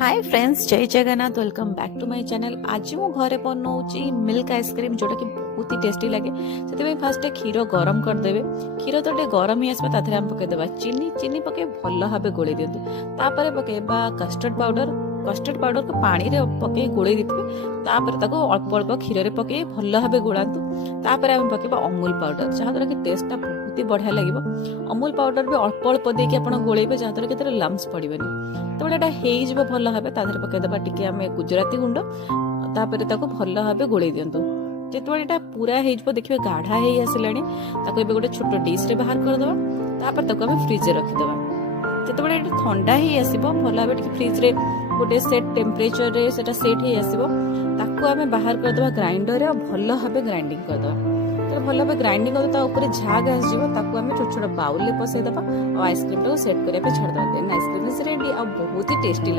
हाय friends, जय Jagannath. Welcome back to my channel. आज मु घरे बनाऊँगी मिल्क आइसक्रीम जोटा कि बहुत ही टेस्टी लगे। से फास्ट क्षीर गरम करदे। क्षीर तो गरम ही आसपा तादेह आम पकईदे चीनी चीनी पकई भल भाव गोले दिंतु। तापर पकईबा कस्टर्ड पाउडर को पानी रे पकई गोले देते। अल्प अल्प क्षीर रे पकई भल भाव गोलांतु। तापर आम पकईबा अमूल पाउडर जहाँद्वारा कि टेस्टा बहुत ही बढ़िया लगे। अमूल पाउडर भी अल्प अल्प देके आप गोलेबे जहाँद्वारा कि लम्स पड़ेनि। तो ये भल भाव तादेह पकईदे टी आम गुजराती गुंड तापर भल भाव गोले दिंतु। जिते यहाँ पूरा हो देखिए गाढ़ा हो आसला गोटे छोट डिश रे बाहर करदे। तापर आम फ्रिज रखीदे। जिते ये ठंडा ही आसो भल भाव फ्रिज रे गोटे सेट टेम्परेचर रे सेट हो आसो आम बाहर करदे ग्राइंडर भल भाव ग्राइंडिंग करदे। तो भल भाव ग्राइंडिंग कर झाग आसो छोट छोट बाउल में पसईदे और आइसक्रीम टाइम सेट करने छाड़दे। Then ice cream is ready. बहुत ही टेस्टी लगे।